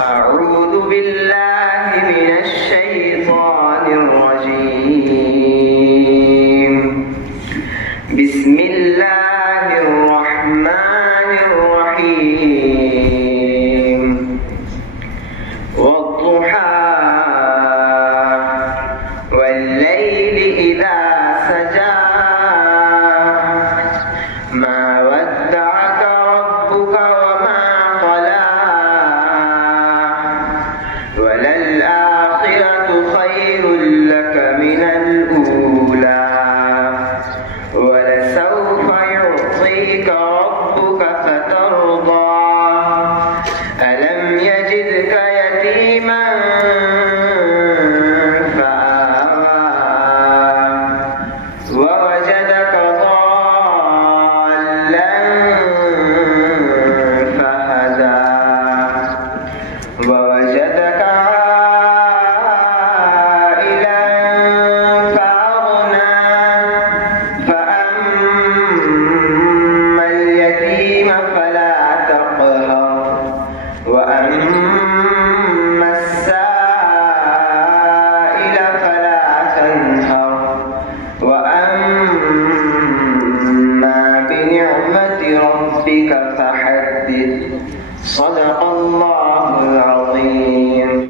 أعوذ بالله من الشيطان الرجيم. بسم الله الرحمن الرحيم. والضحى والليل إذا سجى ما ودعك ربك وما قلى وللآخرة خير لك من الأولى ولسوف يعطيك ربك فترضى ألم يجدك يتيما فآوى ووجدك ضالا فهدى ووجدك